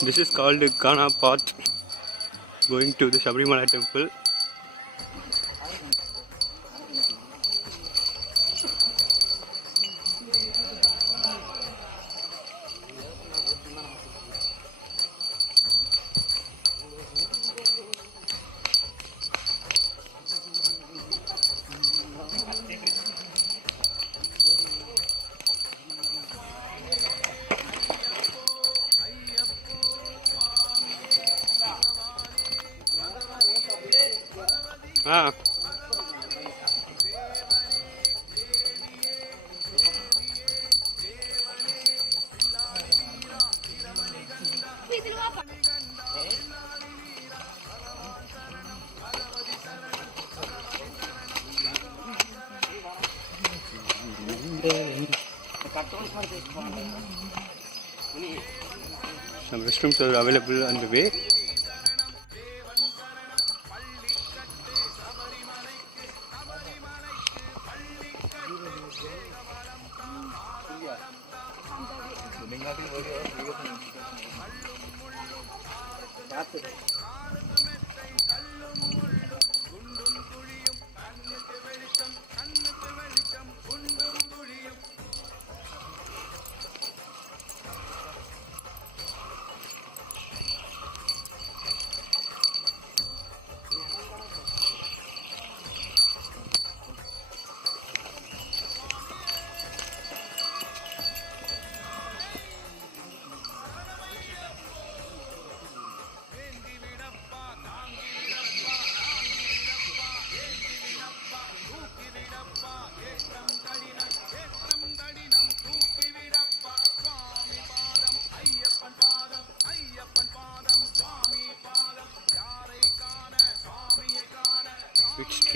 This is called Ghana Path going to the Sabrimala temple. Some restrooms are available on the way.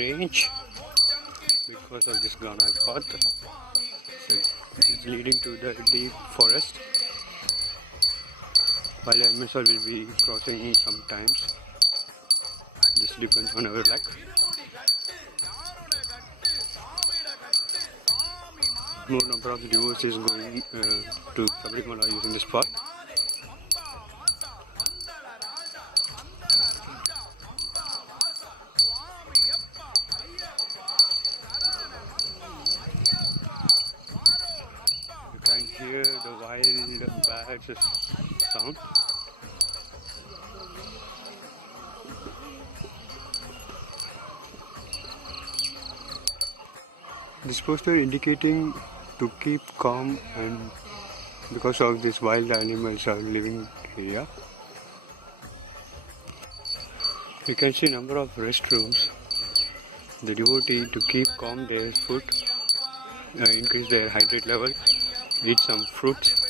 Strange because of this Ghana path. So it's leading to the deep forest. While Amazon will be crossing sometimes. This depends on our luck. More number of devotees is going uh, to Sabrimala using this path. This poster indicating to keep calm and because of these wild animals are living here. You can see number of restrooms. The devotee to keep calm their foot, uh, increase their hydrate level, eat some fruits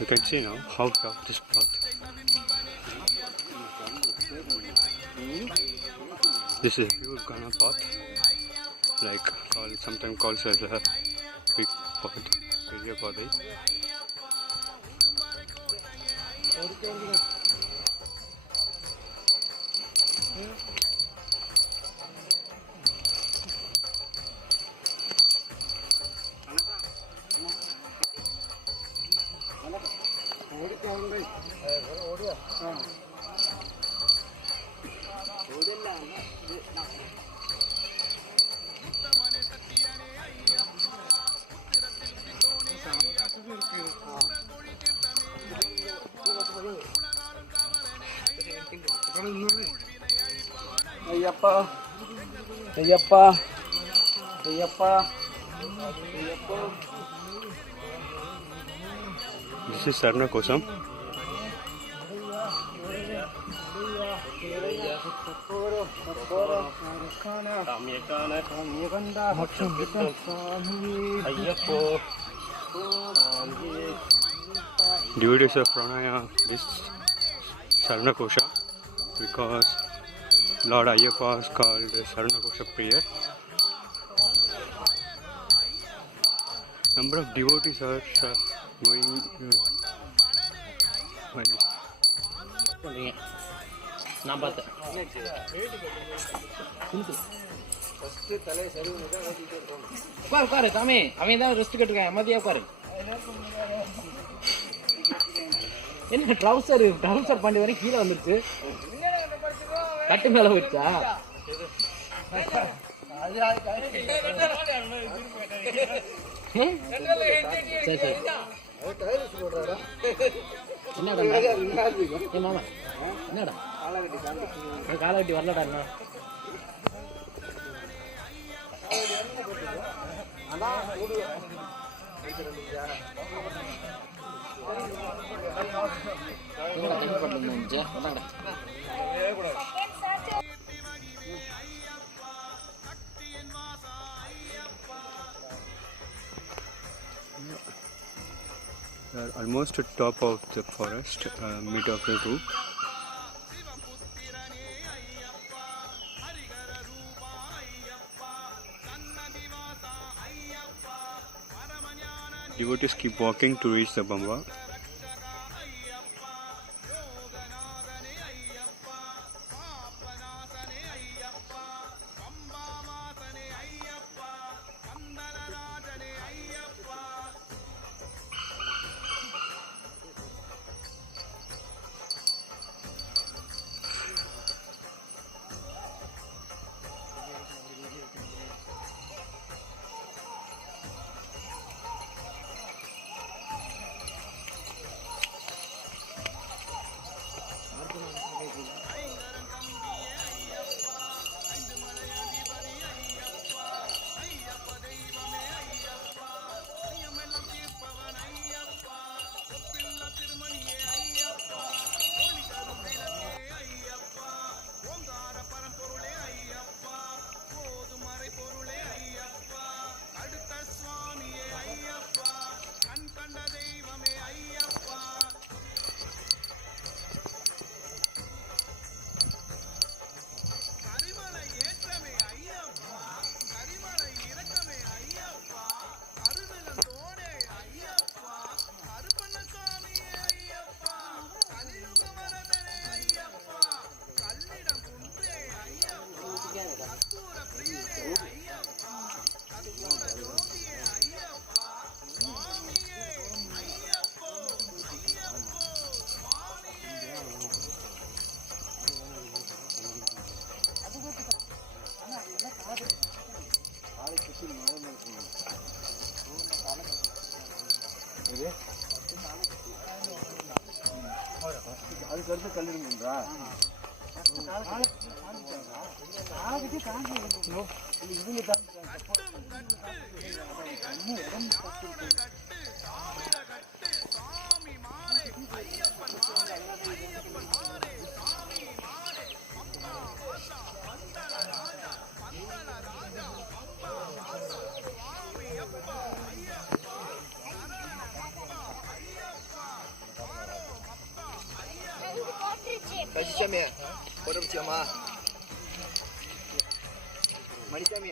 You can see now how tough this path. This is a pure Ghana path, like sometimes called as a big path, area path. Ayyappa Ayyappa This is Sarna Kosam. Devotees of Pranaya, this Sarna Kosha, because Lord Ayyappa is called Saranakosha prayer. Number of devotees are uh, going. Uh, நான் பார்த்தேன் உட்காரு உட்காரு சாமி அவன் தான் rest கேட்டுருக்கான் அமைதியாக உட்காரு என்ன ட்ரௌசர் ட்ரௌசர் பண்ணி வரைக்கும் கீழே வந்துருச்சு கட்டு மேல போயிடுச்சா ஏ? சரி சரி. என்னடா மாமா. என்னடா? ஏ, வரலடா என்ன கம்மி are almost at top of the forest, uh, mid of the roof. Devotees keep walking to reach the Bamba. Manisamy photo பிடிச்சியாமா Manisamy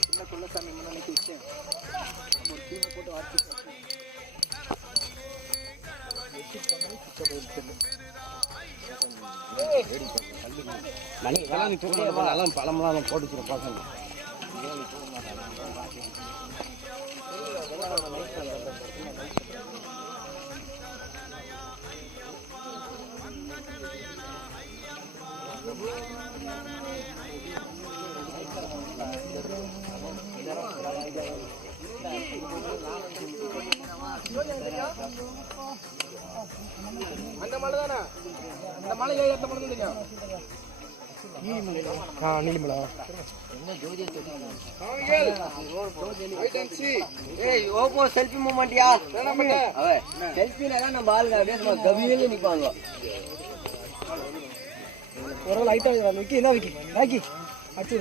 சின்ன குள்ளசாமி முன்னாடி விஷயம் ஒரு டீமை போட்டு நல்லா பழமெல்லாம் போட்டு பசங்க அந்த மலை தானே அந்த மலை ஏறி அந்த மலை தெரியும் ஆ நீலிமலா ஓப்போ செல்ஃபி மூமெண்ட்யா நம்ம ஆளுங்க அப்படியே கவியில நிப்பாங்க ஒரு லைட்டாக விக்கி என்ன விக்கி ராக்கி அப்படியே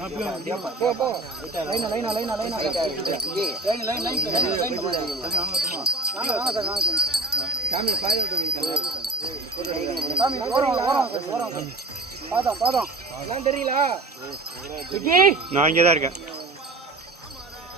அப்படியே போ, போ. Line, line, line, line, line. வாங்க, வாங்க சாமி, ஓரம், ஓரம், ஓரம். பாதம், பாதம். எல்லாம் தெரியல நான் இங்கே தான் இருக்கேன்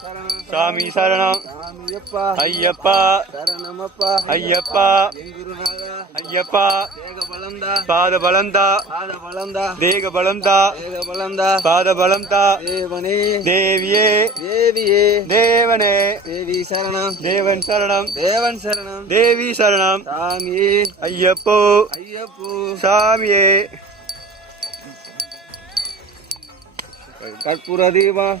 சாமி சரணம். ஐயப்பா. ஐயப்பா. ஐயப்பா. பாத பலந்தா தேக பலந்தா பாத பலந்தா தேவனே. தேவியே. தேவியே. தேவனே. தேவி சரணம். தேவன் சரணம். தேவன் சரணம். தேவி சரணம். சாமியே. ஐயப்போ. ஐயப்போ. சாமியே. கற்பூர தீபம்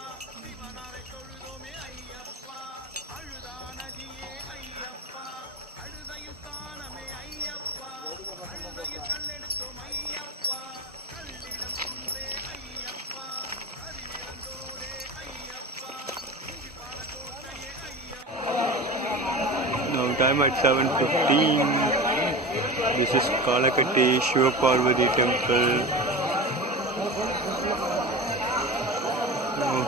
time at 7.15. This is Kalakatti Shiva Parvati temple. Now,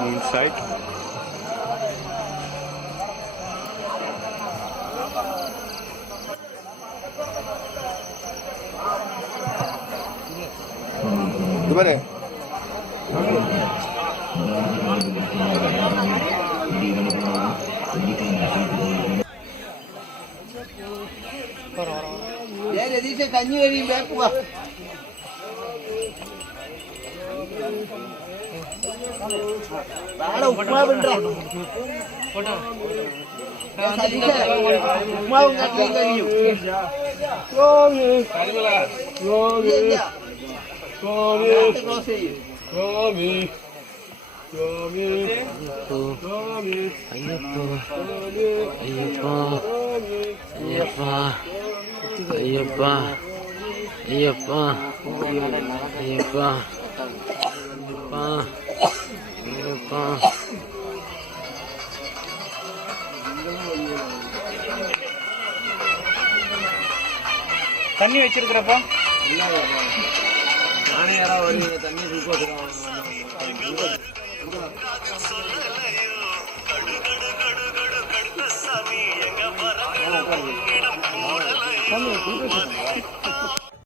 moon sight. 이제 간이열이 맺고 와. 나라 ઉપમા બનરા ઉપમા ઉંગા કઈ કર્યું સ્વામી સ્વામી સ્વામી સ્વામી ஐயப்போ ஐயப்போ ஐயப்பா ஐயப்பா ஐயப்பா ஐயப்பா ஐயப்பா ஐயப்பா தண்ணி வச்சிருக்கிறப்பா? நானே யாராவது தண்ணி தண்ணி தூக்கம் தண்ணி